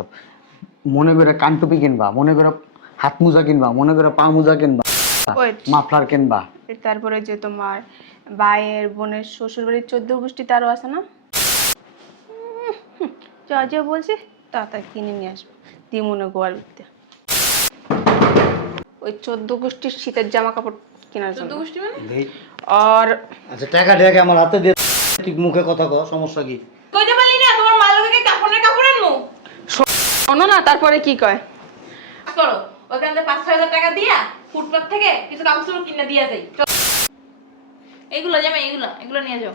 সব মনে করে কান টুপি কিনবা, মনে করে হাত মোজা কিনবা, মনে করে পা মোজা কিনবা, ওয়েট, মাফলার কিনবা। তারপরে যে তোমার ভাইয়ের বোনের শ্বশুর বাড়ির 14 গোষ্ঠী তারও আছে না? যা যা বলছি তা তা কিনে নিয়ে আসবো দিমুনে গোয়ার ভিত্তি। ওই 14 গোষ্ঠীর শীতের জামা কাপড় কেনার জন্য। 14 গোষ্ঠী মানে? আর আচ্ছা টাকা টাকা আমার হাতে দিয়ে তুই মুখে কথা কও, সমস্যা কি? কইতে পারলি না তোমার মালকে কাপড় আনমু? শোনো না তারপরে কি কয়। করো ওখান থেকে 5-6 হাজার টাকা দিয়া ফুটপাত থেকে কিছু কাপড় কিনে দিয়া যাই। এইগুলো জামাই এগুলো নিয়ে যাও।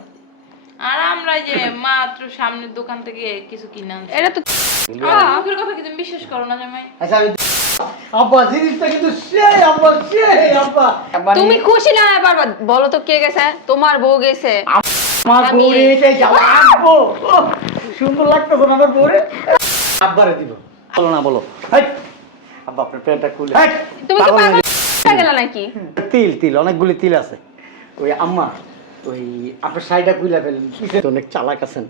আর আমরা এই যে মাত্র সামনের দোকান থেকে কিছু কিনে আনছি। এটা তো মুখের কথা কি তুমি বিশ্বাস করো না জামাই? আচ্ছা আমি আব্বা জিনিসটা কিন্তু সেই আব্বা সেই আব্বা তুমি খুশি না পারবা? বলো তো কে গেছে? তোমার বউ গেছে। আমার আমি- বউরে এটাই যাও আব্বু সুন্দর লাগতেছে না আমার বউরে। আব্বারে দিব বলো না বলো। হাই আব্বা আপনার প্যান্টটা খুলে হাই তুমি কি পাগল হয়ে গেলা নাকি? তিল তিল অনেকগুলি তিল আছে। ওই আম্মা ওই আপনার শাড়িটা খুলে ফেলেন, পিছে তো অনেক চালাক আছেন।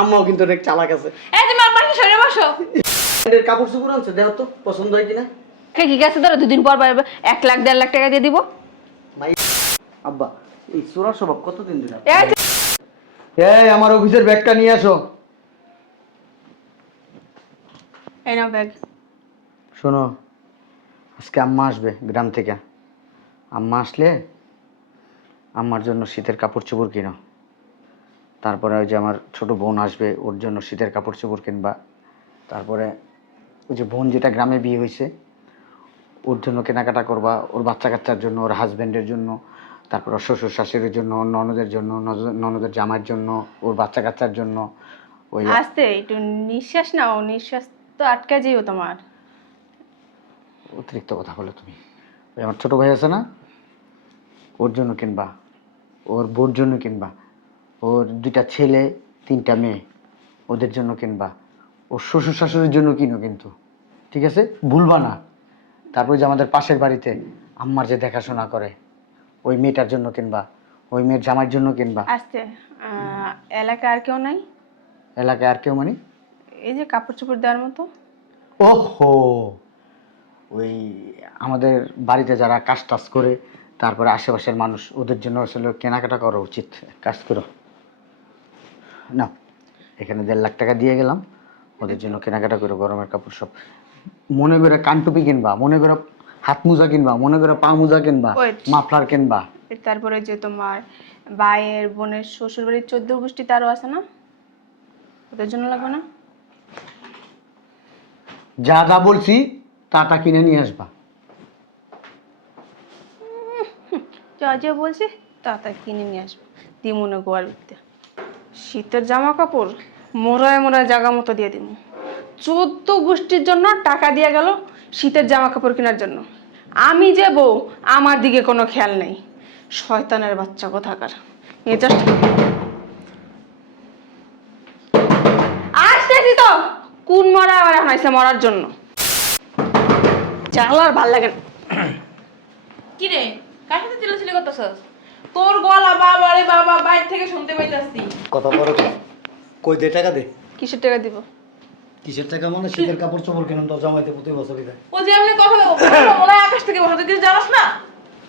আম্মাও কিন্তু অনেক চালাক আছে। এই তুমি আমার পাশে সরে বসো। এদের কাপড় চোপড় আনছে দেখো তো পছন্দ হয় কিনা। কি গেছে ধরো 2 দিন পর 1 লাখ 1.5 লাখ টাকা দিয়ে দিব। ভাই আব্বা এই চোরা স্বভাব কতদিন দিন? এই এই আমার অফিসের ব্যাগটা নিয়ে আসো। এই নাও ব্যাগ। শোনো আজকে আম্মা আসবে গ্রাম থেকে। আম্মা আসলে আম্মার জন্য শীতের কাপড় চোপড় কিনো। তারপরে ওই যে আমার ছোট বোন আসবে, ওর জন্য শীতের কাপড় চোপড় কিনবা। তারপরে ওই যে বোন যেটা গ্রামে বিয়ে হয়েছে ওর জন্য কেনাকাটা করবা, ওর বাচ্চা কাচ্চার জন্য, ওর হাজব্যান্ডের জন্য, তারপর ওর শ্বশুর শাশুড়ির জন্য, ওর ননদের জন্য, ননদের জামাইয়ের জন্য, ওর বাচ্চা কাচ্চার জন্য। ওই আস্তে একটু নিঃশ্বাস নাও, নিঃশ্বাস তো আটকা যেও তোমার। অতিরিক্ত কথা বলো তুমি। ওই আমার ছোট ভাই আছে না, ওর জন্য কিনবা, ওর বোর জন্য কিনবা, ওর 2টা ছেলে 3টা মেয়ে ওদের জন্য কিনবা, ওর শ্বশুর শাশুড়ির জন্য কিনো কিন্তু, ঠিক আছে? ভুলবা না। তারপরে যে আমাদের পাশের বাড়িতে আম্মার যে দেখাশোনা করে ওই মেয়েটার জন্য কিনবা, ওই মেয়ের জামাইয়ের জন্য কিনবা। আস্তে এলাকায় আর কেউ নাই? এলাকায় আর কেউ মানে? এই যে কাপড় চোপড় দেওয়ার মতো। ওহো ওই আমাদের বাড়িতে যারা কাজ টাজ করে, তারপরে আশেপাশের মানুষ, ওদের জন্য আসলে কেনাকাটা করা উচিত। কাজ করো না, এখানে 1.5 লাখ টাকা দিয়ে গেলাম, ওদের জন্য কেনাকাটা করো, গরমের কাপড় সব। মনে করে কান টুপি কিনবা, মনে করে হাত মোজা কিনবা, মনে করে পা মোজা কিনবা, Wait. মাফলার কিনবা। তারপরে যে তোমার ভাইয়ের বোনের শ্বশুর বাড়ির 14 গোষ্ঠী তারও আছে না? ওদের জন্য লাগবে না? যা যা বলছি তা তা কিনে নিয়ে আসবা। যা যা বলছি তা তা কিনে নিয়ে আসবো দিমুনে গোয়ার ভিত্তি। শীতের জামা কাপড় মোড়ায় মোড়ায় জায়গা মতো দিয়ে দিব। 14 গোষ্ঠীর জন্য টাকা দিয়ে গেল শীতের জামা কাপড় কেনার জন্য। আমি যে বউ, আমার দিকে কোনো খেয়াল নেই। শয়তানের বাচ্চা কোথাকার। এ জাস্ট আসতেছি তো, কোন মরা আবার হানাইছে মরার জন্য। চালার ভাল লাগে না। কি রে কার সাথে চিল্লাচিল্লি করতেছস? তোর গলা বাবা রে বাবা বাইরে থেকে শুনতে পাইতাছি। কথা বড় কই দে টাকা দে। কিসের টাকা দিব? কিসের টাকা মানে? শীতের কাপড় চোপড় কিনুন তো জামাইতে প্রতি বছরই দেয়। ও যে এমনি কথা মনে হয় আকাশ থেকে বসে তুই জানাস না?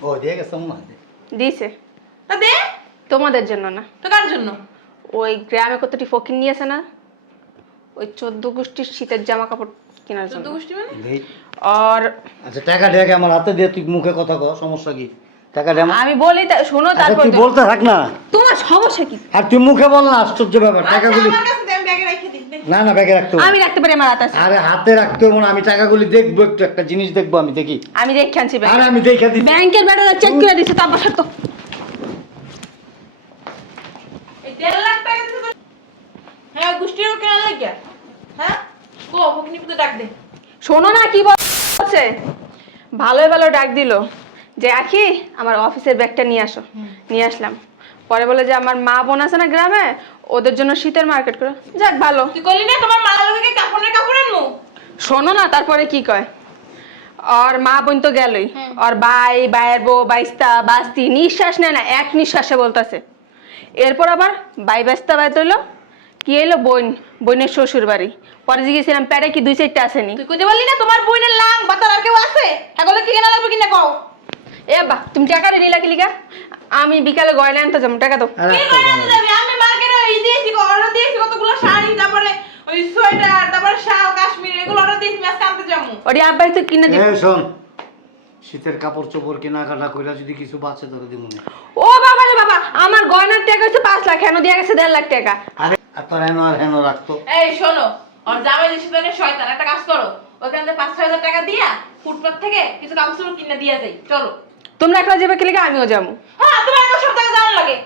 ও দিয়ে গেছে মনে হয়। দিছে তা দে। তোমাদের জন্য না, তো কার জন্য? ওই গ্রামে কতটি ফকির নিয়েছে না, ওই 14 গোষ্ঠীর শীতের জামা কাপড় কেনার জন্য। 14 গোষ্ঠী মানে? দেই। আর আচ্ছা টাকা টাকা আমার হাতে দিয়ে তুই মুখে কথা কও, সমস্যা কি? টাকা দে আমার। আমি বলি শোনো, আচ্ছা, তারপর তুই বলতে থাক না। তোমার সমস্যা কি? আর তুই মুখে বল না, আশ্চর্য ব্যাপার। টাকাগুলি আমার কাছে দে, আমি ব্যাগে রেখে দিই। দে। না না ব্যাগে রাখতে হবে। আমি রাখতে পারি, আমার হাতে আছে। আরে হাতে রাখতে হবে না, আমি টাকাগুলি দেখবো, একটু একটা জিনিস দেখবো, আমি দেখি। আমি দেখে আনছি আরে আমি দেখে দিই। ব্যাংকের ব্যাটারা চেক করে দিছে, তারপর তো এই 1.5 লাখ টাকা দিতে তো হ্যাঁ গোষ্ঠীর কেন লাগিয়া? হ্যাঁ কো ফকিনি পুতে ডাক দে। শোনো না কি বলছে। ভালোই ভালো ডাক দিল যে আখি আমার অফিসের ব্যাগটা নিয়ে আসো। নিয়ে আসলাম। পরে বলে যে আমার মা বোন আছে না গ্রামে, ওদের জন্য শীতের মার্কেট করো। যাক ভালো। তুই কইলি না তোমার মালালকে কাপড় আনমু? শোনো না তারপরে কি কয়। আর মা বোন তো গেলই, আর ভাই ভাইয়ের বউ বাইস্তা বাস্তি নিঃশ্বাস নেয় না, এক নিঃশ্বাসে বলতেছে। এরপর আবার বাই বাস্তা বাই তৈল কি এলো বোনের শ্বশুর বাড়ি, পরে জিজ্ঞেছিলাম প্যারে কি 2-4টা আসেনি। তুই কইতে বললি না তোমার বোনের লাং বাতার আর কেউ আছে? এগুলো কি কেনা লাগবে কিনা কও? এ বা তুমি টাকা নিলা কি লিগা? আমি বিকালে গয়না আনতে যাবো, টাকা দাও। আরে কি করে আনতে যাবি? আমি মার্কেটে ওই দিয়েছি, অর্ডার দিয়েছি কতগুলো শাড়ি, তারপরে ওই সোয়েটার, তারপরে শাল, কাশ্মীর, এগুলো অর্ডার দিয়েছি, আজকে আনতে যাবো। ওরে আব্বাই তো কিনে দিবে। শোন, শীতের কাপড় চোপড় কেনাকাটা কইরা যদি কিছু বাঁচে তোকে দিব না। ও বাবা রে বাবা, আমার গয়নার টাকা হচ্ছে 5 লাখ, কেন দিয়া গেছে 1.5 লাখ টাকা। আরে আর তোর হেন রাখতো। এই শোনো, আর জামাই যে শয়তানের শয়তান, একটা কাজ করো, ওখান থেকে 5-6 হাজার টাকা দিয়া ফুটপাত থেকে কিছু কাপড় কিনে দিয়া যাই, চলো। তোমরা একলা যাবে কি লিগা? আমিও যাবো। হ্যাঁ, তোমার একটা সপ্তাহে জানা লাগে।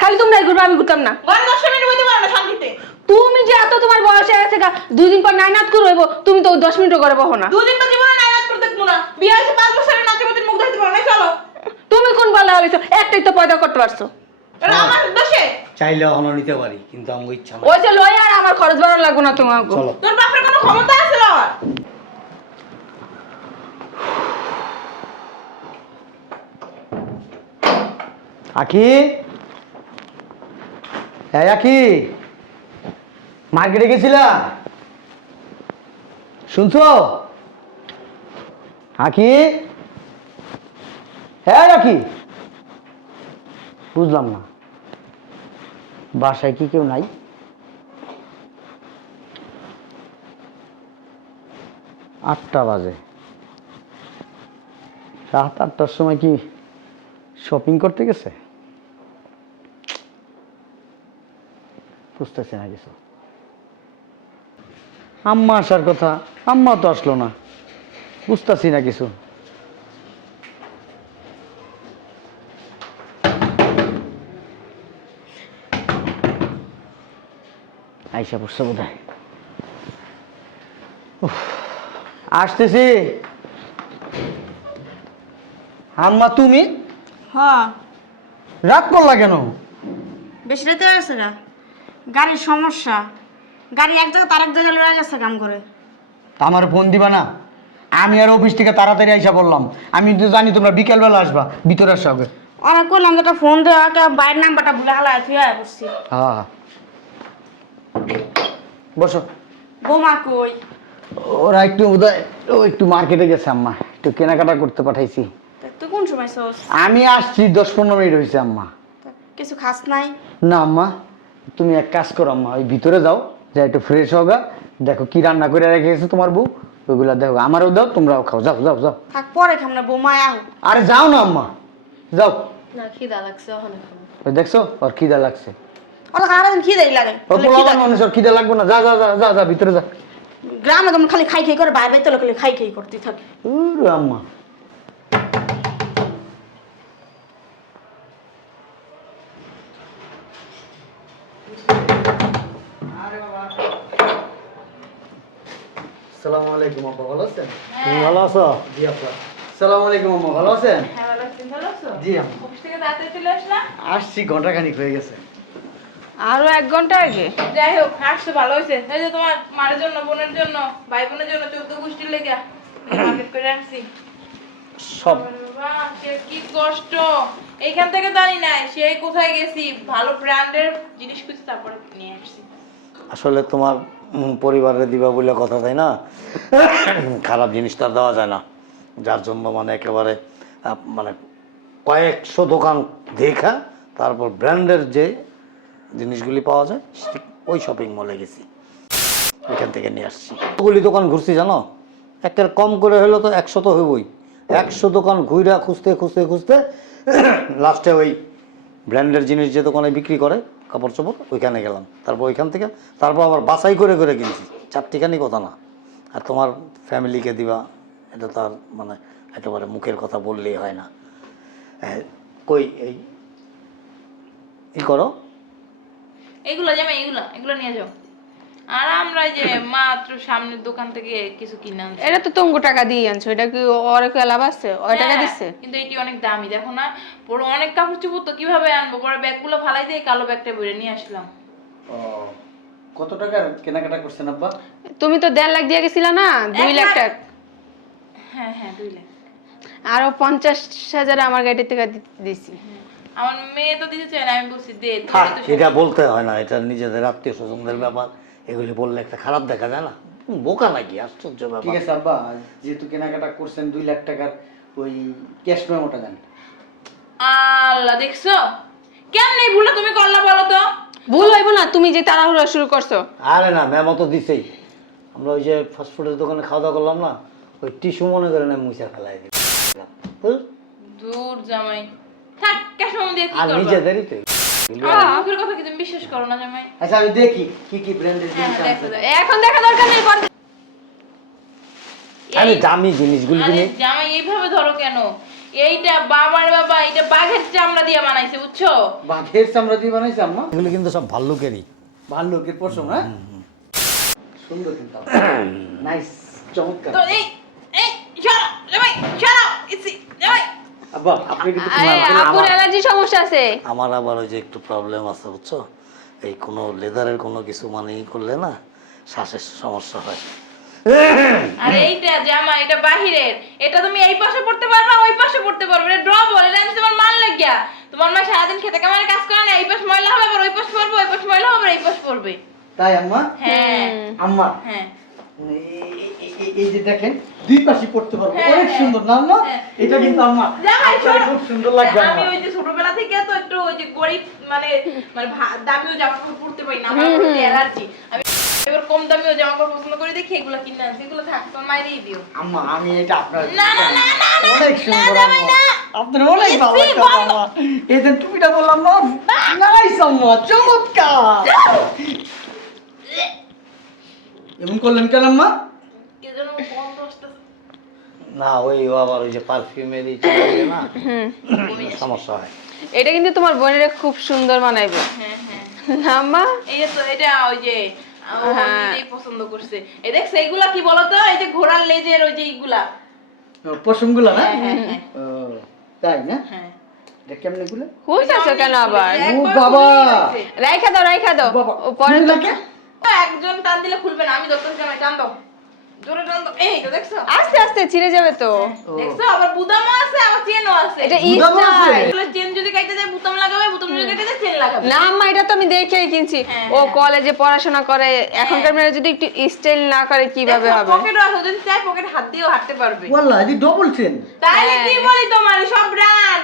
খালি তোমরাই ঘুরবে, আমি ঘুরতাম না। ঘরে 10 মিনিট বইতে পারো না শান্তিতে। তুমি যে এত তোমার বয়স হয়ে গেছে গা, 2 দিন পর নাইনাত করবো, তুমি তো 10 মিনিটও করে বহো না। দুদিন তো জীবনে নাই নাচ করতে দেখবো না। বিয়ে হয়েছে 5 বছরের নাচে মধ্যে মুখ দেখতে পারো না, চলো। তুমি কোন বলা হয়েছো? একটাই তো পয়দা করতে পারছো। এটা আমার দোষে? চাইলে হলো নিতে পারি, কিন্তু আমার ইচ্ছা না। ওই যে লই আর আমার খরচ বাড়ানো লাগবে না তোমার। চলো। তোর বাপের কোনো ক্ষমতা আছে লওয়ার? আখি, এই আখি, মার্কেটে গেছিলা? শুনছো আখি? হ্যাঁ আখি, বুঝলাম না, বাসায় কি কেউ নাই? আটটা বাজে, রাত 8টার সময় কি শপিং করতে গেছে? বুঝতেছি না কিছু। আম্মা আসার কথা, আম্মা তো আসলো না, বুঝতেছি না কিছু। আইসা পড়ছে বোধ হয়। আসতেছি। আম্মা তুমি হ্যাঁ, রাগ করলা কেন? বেশি রাতে হয়েছে না, গাড়ির সমস্যা, গাড়ি এক জায়গা তার এক জায়গায় লড়ে গেছে কাম করে। আমার ফোন দিবা না? আমি আর অফিস থেকে তাড়াতাড়ি আইসা বললাম, আমি তো জানি তোমরা বিকেলবেলা আসবা, ভিতরে আসা হবে। অনেক করলাম, যেটা ফোন দেওয়া বাইরের নাম্বারটা ভুলে হালায় তুই বসছি। হ্যাঁ, বসো। বোমা কই? ওরা একটু বোধহয় একটু মার্কেটে গেছে আম্মা, একটু কেনাকাটা করতে পাঠাইছি। তুই কোন সময় ছোস? আমি আসছি 10-15 মিনিট হয়েছে আম্মা। কিছু খাস নাই? না আম্মা, তুমি এক কাজ করো আম্মা, ওই ভিতরে যাও, যা একটু ফ্রেশ হোগা, দেখো কি রান্না করে রেখে গেছে তোমার বউ, ওইগুলা দেখো, আমারও দাও, তোমরাও খাও, যাও যাও যাও। থাক, পরে খাম না, বোমায় আহ। আরে যাও না আম্মা, যাও। না, খিদা লাগছে অনেক। ওই দেখছো ওর খিদা লাগছে। ওরা সারাদিন খিদেই লাগে। ওর পোলাপান মানুষ, ওর খিদা লাগবে না, যা যা যা যা যা ভিতরে যা। গ্রামে তোমরা খালি খাই খাই করে, বাইরে বাইরে খালি খাই খাই করতে থাকে। আম্মা আসসালামু আলাইকুম আপা, ভালো আছেন? তুমি ভালো আছো? জি আপা। আসসালামু আলাইকুম আম্মা, ভালো আছেন? হ্যাঁ, ভালো আছি, ভালো আছো? জি আম্মা। অফিস থেকে তাড়াতাড়ি চলে আসলা? আসছি, ঘন্টাখানিক হয়ে গেছে। আরো 1 ঘন্টা আগে। যাই হোক, আসতে ভালো হয়েছে। এই যে তোমার মায়ের জন্য, বোনের জন্য, ভাই বোনের জন্য 14 গোষ্ঠীর লেগে মার্কেট করে আনছি। সব বাবা, সে কি কষ্ট! এইখান থেকে জানি নাই সেই কোথায় গেছি, ভালো ব্র্যান্ডের জিনিস খুঁজে তারপরে নিয়ে আসছি। আসলে তোমার পরিবারে দিবা বলে কথা, তাই না? খারাপ জিনিসটা দেওয়া যায় না, যার জন্য মানে একেবারে মানে কয়েকশো দোকান দেখা তারপর ব্র্যান্ডের যে জিনিসগুলি পাওয়া যায় ঠিক ওই শপিং মলে গেছি, ওইখান থেকে নিয়ে আসছি। ওগুলি দোকান ঘুরছি জানো, একটা কম করে হলো তো 100 তো হইবই। 100 দোকান ঘুরা খুঁজতে খুঁজতে খুঁজতে লাস্টে ওই ব্র্যান্ডের জিনিস যে দোকানে বিক্রি করে কাপড় চোপড়, ওইখানে গেলাম। তারপর ওইখান থেকে তারপর আবার বাছাই করে করে কিনছি, 4টিখানি কথা না। আর তোমার ফ্যামিলিকে দিবা, এটা তো আর মানে একেবারে মুখের কথা বললেই হয় না। কই এই করো, এগুলো জামাই, এগুলো নিয়ে যাও। আর আমরা এই যে মাত্র সামনের দোকান থেকে কিছু কিনে আনছি। এটা তো তুমি টাকা দিয়ে আনছো, এটা কি ওর কি লাভ আছে? ওই টাকা হ্যাঁ, দিচ্ছে। কিন্তু এটি অনেক দামি, দেখো না, পুরো অনেক কাপড় চোপড়, তো কিভাবে আনবো? পরে ব্যাগগুলো ফালাই দিয়ে কালো ব্যাগটা ভরে নিয়ে আসলাম। কত টাকার কেনাকাটা করছেন আব্বা? তুমি তো 1.5 লাখ দিয়ে গেছিলা না, 2 লাখ টাকা। হ্যাঁ হ্যাঁ, 2 লাখ। আরো 50,000 আমার গাড়ি থেকে দিছি। আমার মেয়ে তো দিতে চায় না, আমি বলছি দে তোর থাক, তো এটা বলতে হয় না, এটা নিজেদের আত্মীয় স্বজনদের ব্যাপার, এগুলি বললে একটা খারাপ দেখা যায় না? বোকা নাকি, আশ্চর্য ঠিক ব্যাপার। আছে আব্বা, যেহেতু কেনাকাটা করছেন 2 লাখ টাকার ওই ক্যাশ মেমোটা দেন। আল্লাহ দেখছো কেমন এই ভুলটা তুমি করলা বলো তো? ভুল হইব না, তুমি যে তাড়াহুড়া শুরু করছো। আরে না, মেমো তো দিছেই। আমরা ওই যে ফাস্টফুডের দোকানে খাওয়া দাওয়া করলাম না, ওই টিস্যু মনে করে না মুছা ফেলাই দিই। দূর জামাই, থাক ক্যাশ মেমো দিয়ে কি আর করবা? নিজেদেরই তো আমার মুখের কথা কি তুমি বিশ্বাস করো না জামাই? আচ্ছা আমি দেখি কি কি ব্র্যান্ডের হ্যাঁ জিনিস দেখো আছে। দেখো। এখন দেখা দরকার নেই, পরে আরে দামি জিনিসগুলি আরে কিনে। জামাই এইভাবে ধরো কেন? এইটা বাবার বাবা, এটা বাঘের চামড়া দিয়ে বানাইছে বুঝছো? বাঘের চামড়া দিয়ে বানাইছে আম্মা? এগুলি কিন্তু সব ভাল্লুকেরই। ভাল্লুকের পশম, হ্যাঁ? সুন্দর কিন্তু। নাইস, চমৎকার। তো এই সরো জামাই, সরো ইসি জামাই। আব্বা আপনি কিন্তু আরে আপুর অ্যালার্জি সমস্যা আছে। আমার আবার ওই যে একটু প্রবলেম আছে বুঝছো, এই কোনো লেদারের কোনো কিছু মানে ই করলে না শ্বাসের সমস্যা হয়। আর এইটা জামা, এটা বাহিরের, এটা তুমি এই পাশে পড়তে পারবা, ওই পাশে পড়তে পারবে, এটা ড্রবল, এটা আমি তোমার মান লাগিয়া। তোমার মা সারাদিন খেতে কামারে কাজ করে না, এই পাশ ময়লা হবে আবার ওই পাশ পড়বে, ওই পাশ ময়লা হবে আবার এই পাশ পড়বে। তাই আম্মা? হ্যাঁ আম্মা হ্যাঁ এই যে দেখেন 2 পাশে পড়তে পারবো, হ্যাঁ, অনেক হ্যাঁ। সুন্দর না আম্মা? হ্যাঁ। এটা কিন্তু আম্মা জামাই আপনার শোনো, খুব সুন্দর লাগবে আমি আম্মা। ওই যে ছোটবেলা থেকে তো একটু ওই যে গরিব মানে মানে দামিও জামা কাপড় পরতে পারি না, আমার প্রতি অ্যালার্জি। আমি এবার কম দামিও জামা কাপড় পছন্দ করে দেখি, এগুলো কিনে আনছি, এগুলো থাক তোমার মাইরেই দিও। আম্মা আমি এটা আপনার না না না না না, অনেক সুন্দর জামাই আম্মা। না। আপনার অনেক ভালো ইসি, লাগছে বন্ধ। আম্মা। এই যে টুপিটা বললাম না, নাইস আম্মা, চমৎকার। এমন করলেন কেন আম্মা? কে যেন গন্ধ আসতেছে। না ওই ও আবার ওই যে পারফিউমের ই চালাইলে না সমস্যা হয়। এটা কিন্তু তোমার বোনের খুব সুন্দর মানাইবে হ্যাঁ হ্যাঁ, না আম্মা? এই তো এটা ওই যে ও হ্যাঁ। নিজেই পছন্দ করছে। এই দেখছ এইগুলা কি বলতো, এই যে ঘোড়ার লেজের ওই যে এইগুলা। পশমগুলো না? হ্যাঁ হ্যাঁ হ্যাঁ ও, তাই না? হ্যাঁ। এটা কেমনে গুলো? খুঁজতেছো কেন আবার? একবার বাবা। খুলেই গেছে। রাইখা দাও, রাইখা দাও। বাবা, ও পরে খুলে তো রাখে? একজন টান দিলে খুলবে না, আমি ধরতে জামাই টান দাও, জোরে টান দাও। এই তো দেখছো, আস্তে আস্তে ছিঁড়ে যাবে তো। দেখছো আবার বুতামও আছে আবার চেনও আছে। এটা বুতামও আছে? স্টাইল। এগুলো চেন যদি কাটতে যায় বুতাম লাগাবে, বুতাম যদি কাটতে যায় চেন লাগাবে। না আম্মা, এটা তো আমি দেখেই কিনছি। হ্যাঁ, ও হ্যাঁ। কলেজে পড়াশোনা করে, এখনকার মেয়েরা যদি একটু স্টাইল না করে কিভাবে হবে? পকেটও আছে, যদি চাই পকেট হাত দিয়েও হাঁটতে পারবে। ওয়াল্লাহ এই ডবল চেন। তাইলে কি হ্যাঁ। বলি তোমার সব ব্র্যান্ড।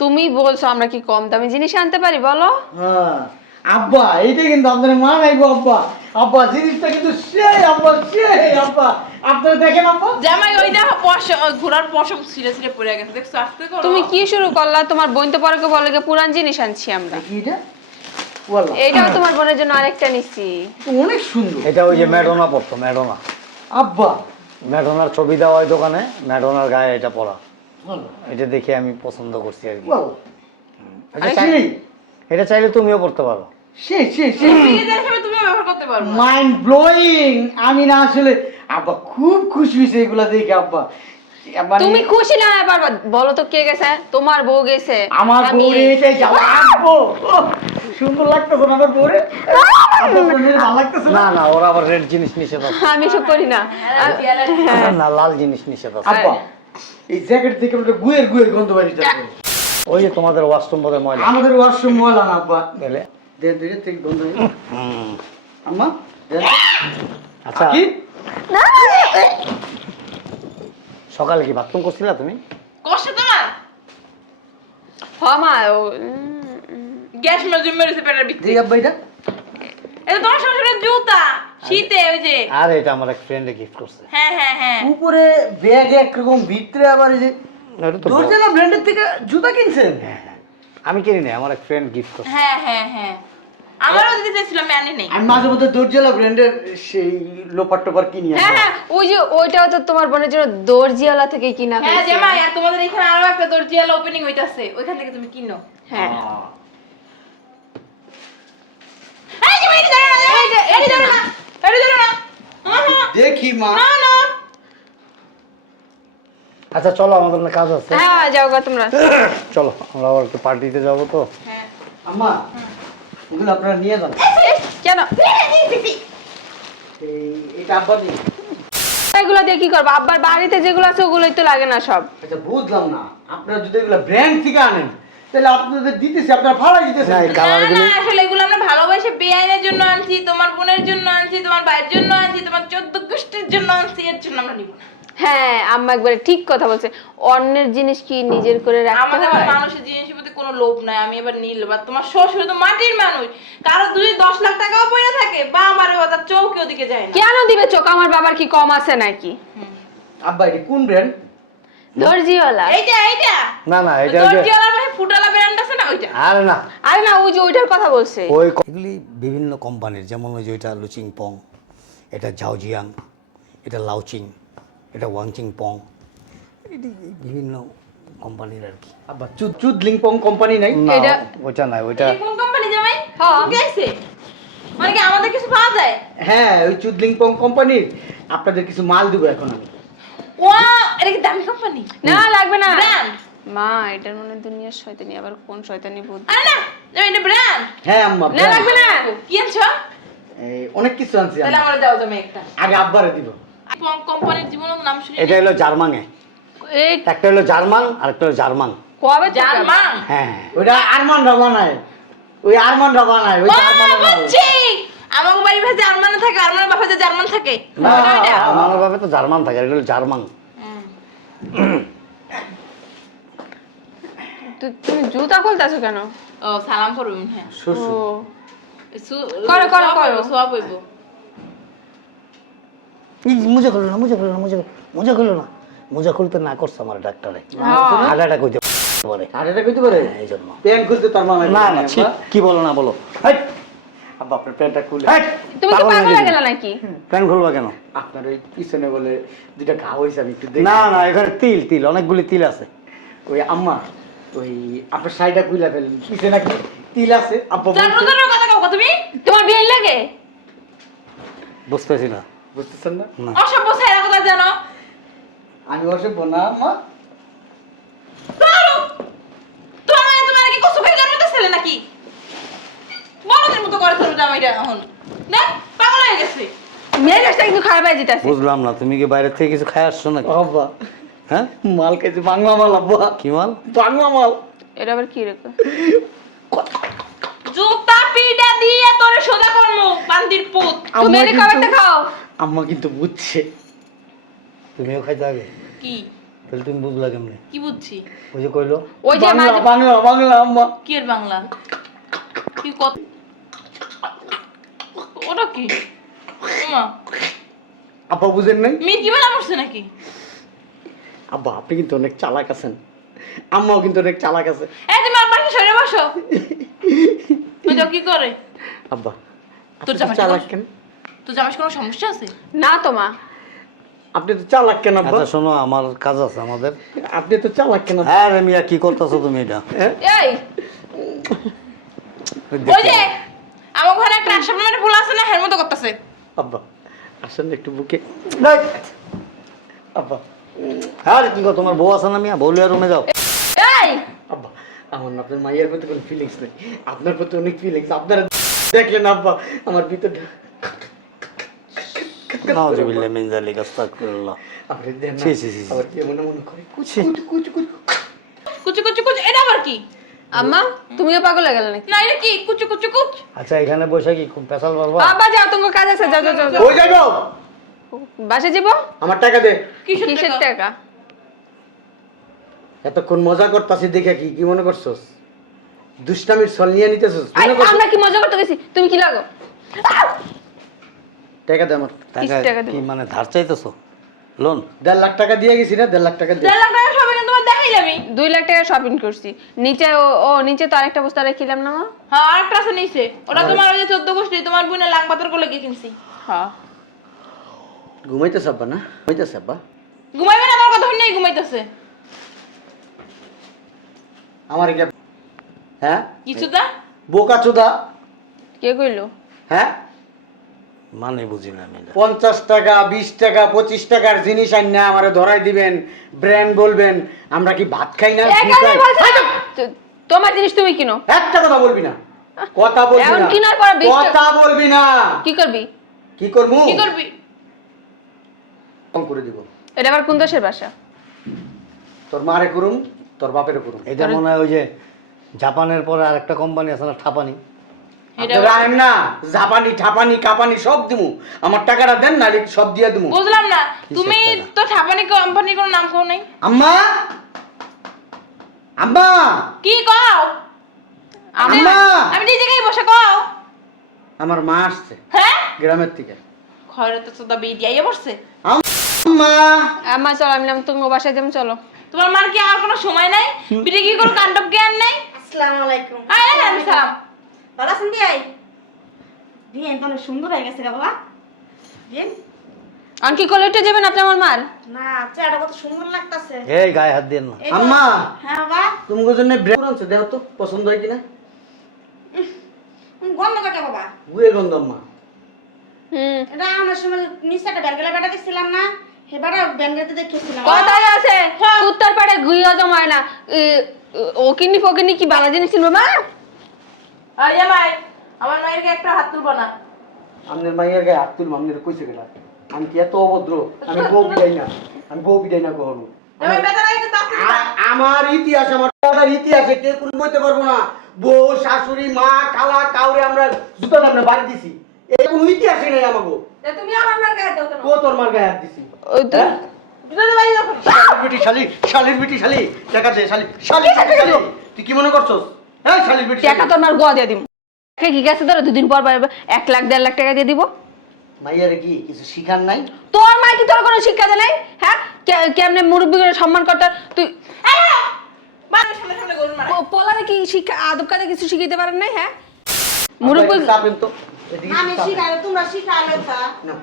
তুমি বলছো আমরা কি কম দামি জিনিস আনতে পারি বলো? হ্যাঁ আব্বা, এইটা কিন্তু আপনার মা নাইবো আব্বা। আব্বা জিনিসটা কিন্তু সেই আব্বা, সেই আব্বা। আপনারা দেখেন আব্বা। জামাই ওই দেখো ঘোড়ার পশম ছিঁড়ে ছিঁড়ে পড়ে গেছে, দেখছো আস্তে করো। তুমি কি শুরু করলা? তোমার বোন তো পরে বলে যে পুরান জিনিস আনছি আমরা। কি এটা? ওয়াল্লাহ এটাও তোমার বোনের জন্য আরেকটা নিচ্ছি। তো অনেক সুন্দর। এটা ওই যে ম্যাডোনা পড়তো, ম্যাডোনা। আব্বা ম্যাডোনার ছবি দেওয়া হয় দোকানে, ম্যাডোনার গায়ে এটা পরা। ওয়াল্লাহ এটা দেখে আমি পছন্দ করছি আর কি। ওয়াল্লাহ এটা চাইলে, এটা চাইলে তুমিও পড়তে পারো। সেই সেই সেই ফ্রিজের হিসেবে তুমিও ব্যবহার করতে পারবে। Mind blowing. আমি না আসলে আব্বা খুব খুশি হয়েছে এগুলা দেখে আব্বা। মানে তুমি খুশি না হয় পারবা? বলো তো কে গেছে? তোমার বউ গেছে। আমার আমি- বউরে এটাই যাবো আব্বু। সুন্দর লাগতেছে না আমার বউরে? আপনার বউরে ভালো লাগতেছে না না? না, ওরা আবার রেড জিনিস নিষেধ আছে। আমি সব করি না। Allergy allergy. না, লাল জিনিস নিষেধ আছে। আব্বা এই জ্যাকেট থেকে একটা গুয়ের গুয়ের গন্ধ বাড়িতেছে। ওই যে তোমাদের ওয়াশরুম বোধহয় ময়লা। আমাদের ওয়াশরুম ময়লা না আব্বা। গেলে দেন দিকে থেকে গন্ধ হয়ে হুম। আম্মা দেন। আচ্ছা, কি? সকালে কি বাথরুম করছিলা তুমি? কষ্ট তোমার মা গ্যাস মেরেছে পেটের ভিতরে। দেখ আব্বা এটা। এটা তোমার শ্বশুরের জুতা, শীতে ওই যে। আর এটা আমার এক ফ্রেন্ডে গিফট করছে। হ্যাঁ হ্যাঁ হ্যাঁ। উপরে ব্যাগে একরকম ভিতরে আবার এই যে এটা তো দর্জনা ব্র্যান্ডের থেকে জুতা কিনছেন? আমি কিনি না, আমার এক ফ্রেন্ড গিফট করছে। হ্যাঁ হ্যাঁ হ্যাঁ, আমারও দিতে চাইছিলাম, আমি আনি নেই। আমি মাঝে মধ্যে দর্জলা ব্র্যান্ডের সেই লোপার টোপার কিনি হ্যাঁ হ্যাঁ, ওই যে ওইটাও তো তোমার বোনের জন্য দর্জিওয়ালা থেকে কিনা হ্যাঁ হয়েছে। জামাই, আর তোমাদের এখানে আরো একটা দরজিয়ালা ওপেনিং হইতাছে, ওইখান থেকে তুমি কিনো। হ্যাঁ এই জামাই, এটা ধরো না, জামাই, এটা ধরো না, এটা ধরো না। দেখি মা। না না, আচ্ছা চলো, আমাদের না কাজ আছে। হ্যাঁ, যাও গা তোমরা। চলো, আমরা আবার একটু পার্টিতে যাবো তো। হ্যাঁ আম্মা এগুলো আপনারা নিয়ে যান। কেন এটা আব্বা দিন। এগুলো দিয়ে কি করবো? আব্বার বাড়িতে যেগুলো আছে ওগুলোই তো লাগে না সব। আচ্ছা বুঝলাম না, আপনারা যদি এগুলো ব্র্যান্ড থেকে আনেন তাহলে আপনাদের দিতেছি, আপনারা ভাড়াই দিতেছেন। না এই না কালারগুলি না আসলে এগুলো আমরা ভালোবাসে বেআইনের জন্য আনছি, তোমার বোনের জন্য আনছি, তোমার ভাইয়ের জন্য আনছি, তোমার 14 গোষ্ঠীর জন্য আনছি, এর জন্য আমরা নিব না। হ্যাঁ আম্মা একবারে ঠিক কথা বলছে, অন্যের জিনিস কি নিজের করে রাখতে আমাদের আবার হয়? মানুষের জিনিসের প্রতি কোনো লোভ নাই, আমি এবার নিল বা তোমার শ্বশুর তো মাটির মানুষ, কারো যদি 10 লাখ টাকাও পড়ে থাকে বা আমার তার চৌকি ওদিকে যায় না। কেন দিবে চোখ? আমার বাবার কি কম আছে নাকি? আব্বা এটা কোন ব্র্যান্ড? দর্জিওয়ালা। এইটা না না এটা ওই যে দর্জিওয়ালার পাশে ফুটালা ব্র্যান্ড আছে না ওইটা। আরে না আরে না ওই যে ওইটার কথা বলছে। ওই এগুলি বিভিন্ন কোম্পানির, যেমন ওই যে ওইটা লুচিং পং, এটা ঝাওজিয়াং, এটা লাউচিং, এটা ওয়াংচিং পং, এটি বিভিন্ন কোম্পানির আর কি। আব্বা চুদলিং পং কোম্পানি নাই? না এটা- ওইটা নাই, ওইটা এই কোন কোম্পানি জামাই? হ্যাঁ। গেছে মানে কি আমাদের কিছু পাওয়া যায়? হ্যাঁ ওই চুদলিং পং কোম্পানির আপনাদের কিছু মাল দেবো এখন আমি। ওয়া এটা কি দামি কোম্পানি? না লাগবে না ব্র্যান্ড? মা, এটার মনে হয় দুনিয়ার শয়তানি, আবার কোন শয়তানি বুদ্ধি। আরে না জামাই এটা ব্র্যান্ড। হ্যাঁ আম্মা না লাগবে না। কি আনছো? অনেক কিছু আনছি তাহলে আম্মা। আমরা দাও জামাই একটা। আগে আব্বারে দিব। কোম্পানির জীবনের নাম শুনি। এটা হলো জার্মানে, এই একটা হলো জার্মান আর একটা হলো জার্মান। কবে জার্মান। হ্যাঁ ওইটা আরমানরা বানায়, ওই আরমানরা বানায়, ওই জার্মানের মাল। বুঝছি আমাকে বাড়ি ভাই জার্মানে থাকে, আরমানের বাপা যে জার্মান থাকে। না ওইটা ওইটা। আমার ভাবে তো জার্মান থাকে, এটা হলো জার্মান। তুমি জুতা খুলতেছো কেন? ও সালাম করুন। হ্যাঁ ও শ্বশুর করো, করো, করো। সব হইব। মুজা খুলো না, মুজা খুলো না, মুজা খুলো না, মুজা খুলতে না করছে আমার ডাক্তারে, হার্ট অ্যাটাক হইতে পারে। হার্ট অ্যাটাক হইতে পারে? এই জন্য প্যান্ট খুলতে তার মামা না না ছি, কি বলো না বলো। হাইট, আব্বা আপনার প্যান্টটা খুলে। হাইট, তুমি কি পাগল পাগল নাকি হয়ে তুমি? গেলা নাকি? প্যান খুলবা কেন? আপনার ওই পিছনে বলে দুইটা ঘা হয়েছে, আমি একটু দেখি। না না এখানে তিল তিল অনেকগুলি তিল আছে। ওই আম্মা ওই আপনার শাড়িটা খুলে ফেলেন, পিছনে নাকি তিল আছে। আব্বা জানো বলছে, জানো কথা কও তুমি? তোমার বিয়ে লাগে? বুঝতেছি না। বুঝতেছেন না? না অসভ্য ছাইরা কথা জানো? আমি অসভ্য না আম্মা? তোমার কি কসু খাই জন্ম দিছিলে নাকি? বড়দের মতো করে তোর জামাইটা এখন। না পাগল হয়ে গেছে। মেজাজটা কিন্তু খারাপ হয়ে যেতেছে। বুঝলাম না, তুমি কি বাইরে থেকে কিছু খাই আসছো নাকি? আব্বা হ্যাঁ মাল খেয়েছি, বাংলা মাল আব্বা, কি মাল? বাংলা মাল। এটা আবার কি রেখো? জুতা পিটা দিয়ে তোরে সোজা করমু বান্দির পুত। তুমি এর খাবারটা খাও। আম্মা কিন্তু বুঝছে। তুমিও খাইতে আগে, কি তাহলে তুমি বুঝলা কেমনে? কি বুঝছি? ওই যে কইলো ওই যে বাংলা মাঝে বাংলা বাংলা আম্মা। কি এর বাংলা? কি কত ওটা কি? মা আব্বা বুঝেন নাই? মি কি বলা করছে নাকি? আব্বা আপনি কিন্তু অনেক চালাক আছেন, আম্মাও কিন্তু অনেক চালাক আছে। এই তুমি আমার পাশে সরে বসো। ওই তো কি করে? আব্বা তোর আপনি তো জামাই চালাক কেন? তোর জামাইয়ের কোনো সমস্যা আছে? না তো মা। আপনি তো চালাক কেন আব্বা? আচ্ছা শোনো, আমার কাজ আছে আমাদের। আপনি তো চালাক কেন? হ্যাঁ রে মিয়া, কি করতেছো তুমি এটা? হ্যাঁ? এই ওই যে আমার ঘরে একটা আশা মানে ফুল আছে না, হের মতো করতেছে। আব্বা আসেন একটু বুকে। আব্বা হ্যাঁ কি কর, তোমার বউ আছে না মিয়া? বউলিয়া রুমে যাও। এই আব্বা আমার না আপনার মায়ের প্রতি কোনো ফিলিংস নেই, আপনার প্রতি অনেক ফিলিংস। আপনারা দেখলেন আব্বা আমার ভিতরটা। নাউজুবিল্লাহি মিন যালিকা, আস্তাগফিরুল্লাহ। আপনি দেন না, ছি, ছি, ছি, ছি। আবার কি মনে মনে করে ছি। কুচু কুচু কুচু। কুচু কুচু কুচু এটা আবার কি? আম্মা তুমিও পাগল হয়ে গেলে নাকি? না এটা কি কুচু কুচু কুচ? আচ্ছা এখানে বসে কি খুব পেশাল পারবা? বাবা যাও, তোমার কাজ আছে, যাও যাও যাও, যাও। ওই যাবো, বাসে যাবো? আমার টাকা দে। কিসের কিসের টাকা? টাকা? এতক্ষণ মজা করতাছি দেখে কি কি মনে করছস? দুষ্টামির ছল নিয়ে নিতেছস আই, মনে করছস? আমরা কি মজা করতে গেছি? তুমি কি লাগো? টাকা দে আমার। কিস টাকা দেবো? কি মানে ধার চাইতেছো? লোন? 1.5 লাখ টাকা দিয়ে গেছি না, 1.5 লাখ টাকা দিয়ে। 1.5 লাখ টাকা সবাই কিন্তু তোমার দেখাই যাবি। 2 লাখ টাকা শপিং করছি। নিচে ও নিচে তো আরেকটা বস্তা রেখিলাম না মা? হ্যাঁ আরেকটা আছে নিচে, ওটা তোমার ওই যে 14 গোষ্ঠী তোমার বোনের লাং পাথর করে গিয়ে কিনছি। হ্যাঁ। ঘুমাইতেছ আব্বা না? ঘুমাইতেছ আব্বা? ঘুমাইবে না, আমার কথা শুনেই ঘুমাইতেছে। আমার কি হ্যাঁ কিছুটা বোকা চোদা? কে কইলো? হ্যাঁ মানে বুঝি না আমি এটা। 50 টাকা 20 টাকা 25 টাকার জিনিস আইন না আমারে ধরাই দিবেন, ব্র্যান্ড বলবেন। আমরা কি ভাত খাই না? ঘি একাই খাই? বলছে না। তোমার জিনিস তুমি কিনো। একটা কথা বলবি না, কথা বলবি এখন না, কিনার পরে 20 কথা বলবি না। কি করবি? কি করমু? কি করবি? কম করে দিব। এটা আবার কোন দেশের ভাষা? তোর মারে করুম, তোর বাপেরে করুম। এটা মনে হয় ওই যে জাপানের পরে আরেকটা কোম্পানি আছে না, ঠাপানি। এটা আপনারা আইন না জাপানি ঠাপানি কাপানি সব দিমু, আমার টাকাটা দেন না সব দিয়ে দিমু। বুঝলাম না, কিসের তুমি টাকা? তো ঠাপানি কোম্পানির কোনো নাম কও নাই। আম্মা আম্মা কি কও? আমি আম্মা! আমি নিজে জায়গায় বসে কও। আমার মা আসছে হ্যাঁ, গ্রামের থেকে। ঘরে তো তোদা বেটি আইয়া বসছে। আম্মা আম্মা চলো, আমি নাম তুমি বাসায় যাবো, চলো। তোমার মার কি আর কোনো সময় নাই? পিঠে কি কোনো কাণ্ডব জ্ঞান নাই? আসসালামু আলাইকুম। আলাইকুম সালাম। ভালো আছেন দিয়াই? বিয়েন তো অনেক সুন্দর হয়ে গেছে রে বাবা। বিয়েন আর কি করে উঠে যাবেন আপনি আমার মার? না, চেহারা কত সুন্দর লাগতাছে। এই গায়ে হাত দিয়ে না। এই আম্মা হ্যাঁ বাবা, তোমার জন্য ব্রেড আনছে, দেখো তো পছন্দ হয় কিনা। গন্ধ কাটা বাবা। গুয়ে গন্ধ আম্মা। এটা আমার সময় নিচে একটা ব্যাঙ্গেলা বেটা দিছিলাম না, সেবারে ব্যাঙ্গেলাতে দেখেছিলাম। কথাই আছে কুত্তার পাড়ে ঘুইয়া জমায় না। ও কিনি ফকিনি কি বালা জিনিস ছিল মা? আই জামাই, আমার মায়ের গায়ে একটা হাত তুলবো না। আপনার মাইয়ের গায়ে হাত তুলবো, আপনার কইছে কেটা? আমি কি এত অভদ্র? আমি বউ বিদাই না, আমি বউ বিদাই না কখনো। জামাই বেটা লাগে তো তাতে আমার ইতিহাস, আমার দাদার ইতিহাসে কেউ কোনো বলতে পারবো না। বউ শাশুড়ি মা খালা কাউরে আমরা জুতা আমরা বাড়ি দিছি, এই কোনো ইতিহাসই নেই আমাকে। তুমি আমার মার গায়ে দাও কেন? কো তোর মার গায়ে হাত দিছি? ওই তো হ্যাঁ? জুতো তো বাড়ি যখন। শালির বেটি শালি টাকা দে, শালির বেটি শালি। তুই কি মনে করছস? হ্যাঁ শালির বেটি টাকা তোর মার গোয়া দিয়ে দিব। কি গেছে ধরো, দুদিন পর 1 লাখ 1.5 লাখ টাকা দিয়ে দিব। মাইয়ারে কি কিছু শিখার নাই? তোর মা কি তোর কোনো শিক্ষা দেয় নাই? হ্যাঁ, কেমনে মুরব্বী করে সম্মান করতে তুই বাড়ির সামনে সামনে গরুর মারা। পোলারে কি শিক্ষা আদব কায়দা কিছু শিখাইতে পারেন নাই? হ্যাঁ, মুরব্বী আপনারা চাপেন তো এদিকে আমি চাপেন। শিখাইলে তোমরা শিখাইলে তা না।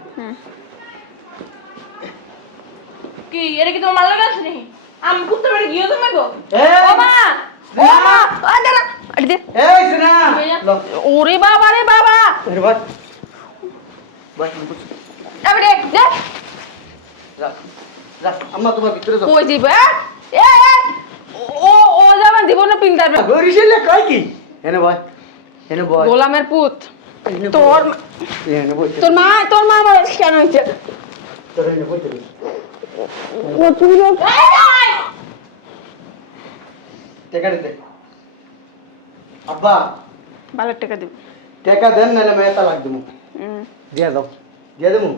কি এটা কি তোমার মাল লাগা আছে নাকি? আমি কুত্তা বাড়ি গিয়ে তোমাকে গো। এই, ও মা, ও মা, ও দাঁড়া, আরে দে। এই শোনা ল, ওরে বাবা রে বাবা, এর ভাই ভাই তুমি বুঝ আরে দে দে। যা যা আম্মা তোমার ভিতরে যাও। কই দিব? এ ও ও যাবেন জীবনে পিন্তার গরিশিলে কই কি? এনে ভাই এনে ভাই গোলামের পুত। এনে তোর এনে বই তোর মা আমার কেন হইছে? তোর এনে বই দে। ও তুই টাকা দে আব্বা, ভালো টাকা দিব। টাকা দেন নাহলে আমি এটা লাগ দেবো। দিয়ে দাও। দিয়ে দেবো,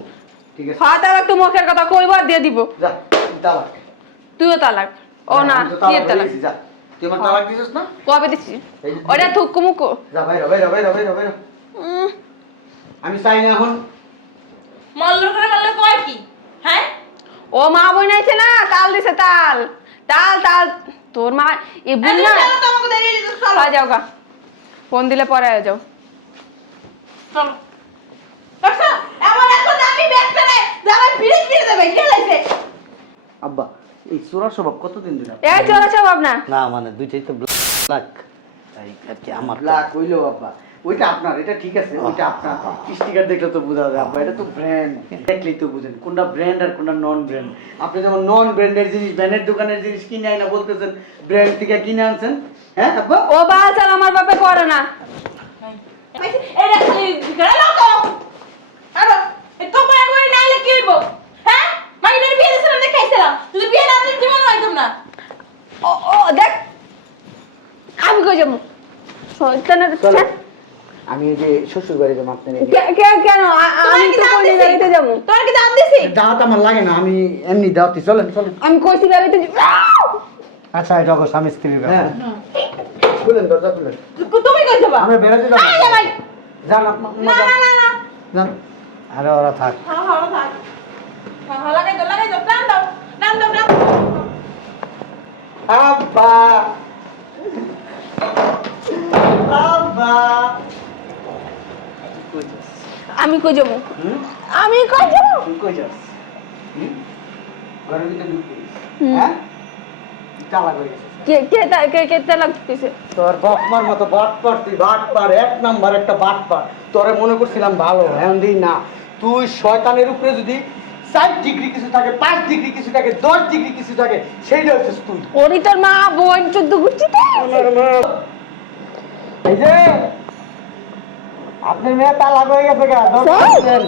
ঠিক আছে? হ্যাঁ, তাহলে একটু মুখের কথা কইব আর দিয়ে দিব। যা তালাক। তুইও তালাক। ও না, আমি তো কি তালাক তালাক? হয়ে গেছি, যা তুই আমার তালাক দিছিস না? কবে দিছি? এই যে- ওটা থুকু মুকু। যা বাইরে বাইরে বাইরে বাইরে বাইরে। আমি চাই না এখন। মল্ল করে মারলে কয় কি? হ্যাঁ? ও মা বই নাইছে না, তাল দিছে তাল তাল তাল। তোর মা এ বুন আমি না। চলো তো আমাকে দেরি হয়ে যাচ্ছে, চলো। আ যাও গা, ফোন দিলে পরে আয় যাও। চলো। দেখছো? এমন এখন আমি ব্যাগ ফেলে জামাই ফিরে ফিরে দেবে, কে লাগছে? আব্বা এই চোরা স্বভাব কতদিন ধরে? এই চলেছে ভাবনা। না মানে দুইটাই তো ব্ল্যাক। তাই আর কি আমার তো- ব্ল্যাক হইলো আব্বা, ওইটা আপনার, এটা ঠিক আছে, ওইটা আপনার। স্টিকার দেখলে তো বোঝা যায় আব্বা, এটা তো ব্র্যান্ড, দেখলেই তো বুঝেন কোনটা ব্র্যান্ড আর কোনটা নন ব্র্যান্ড। আপনি যেমন নন ব্র্যান্ডের জিনিস ব্র্যান্ডের দোকানের জিনিস কিনে আইনা বলতেছেন ব্র্যান্ড থেকে কিনে আনছেন। হ্যাঁ আব্বা, ও বাল চাল আমার বাপে করে না। এটা ঘরে লাও। আরে এ তো করে করে নাইলে কি হইব? হ্যাঁ? মাইনের বিয়ে দিছিলাম না খাইছিলাম। যদি বিয়ে না দিলে জীবন হইতাম না। ও ও দেখ, আমি কই যাবো? শয়তানের চলো আমি এই যে শ্বশুর বাড়ি যাবো আপনার। কেন আমি তো কোন গাড়িতে যাবো? তোর কি দাম দিছি? দাওয়াত আমার লাগে না, আমি এমনি দাওয়াতি। চলেন চলেন। আমি কইছি গাড়িতে যাবো। আচ্ছা এটা অবশ্য স্বামী স্ত্রীর ব্যাপার। হ্যাঁ খুলেন দরজা খুলেন। তুমি কই যাবা? আমরা বেড়াতে যাবো। আয় জামাই। যান আপা, না না না না। যান। আরে ওরা থাক। হ্যাঁ হ্যাঁ থাক। হ্যাঁ লাগাই দাও টান দাও। টান দাও টান। আব্বা আব্বা কই যাস? আমি কই যাবো? হুম? আমি কই যাবো? তুই কই যাস? হুম? ঘরের ভিতরে ঢুকবি? হ্যাঁ? চালা করে গেছিস। কে তালাক দিছে? তোর বাপমার মতো বাটপার, তুই বাটপার, 1 নাম্বার একটা বাটপার। তোরে মনে করছিলাম ভালো, হ্যাঁ দি না। তুই শয়তানের উপরে যদি 4 ডিগ্রি কিছু থাকে, 5 ডিগ্রি কিছু থাকে, 10 ডিগ্রি কিছু থাকে, সেইটা হচ্ছিস তুই। ওরি তোর মা বোন 14 গুষ্টিতে। আমার মা, এই যে আপনার মেয়ে তালাক হয়ে গেছে গা, স্যার?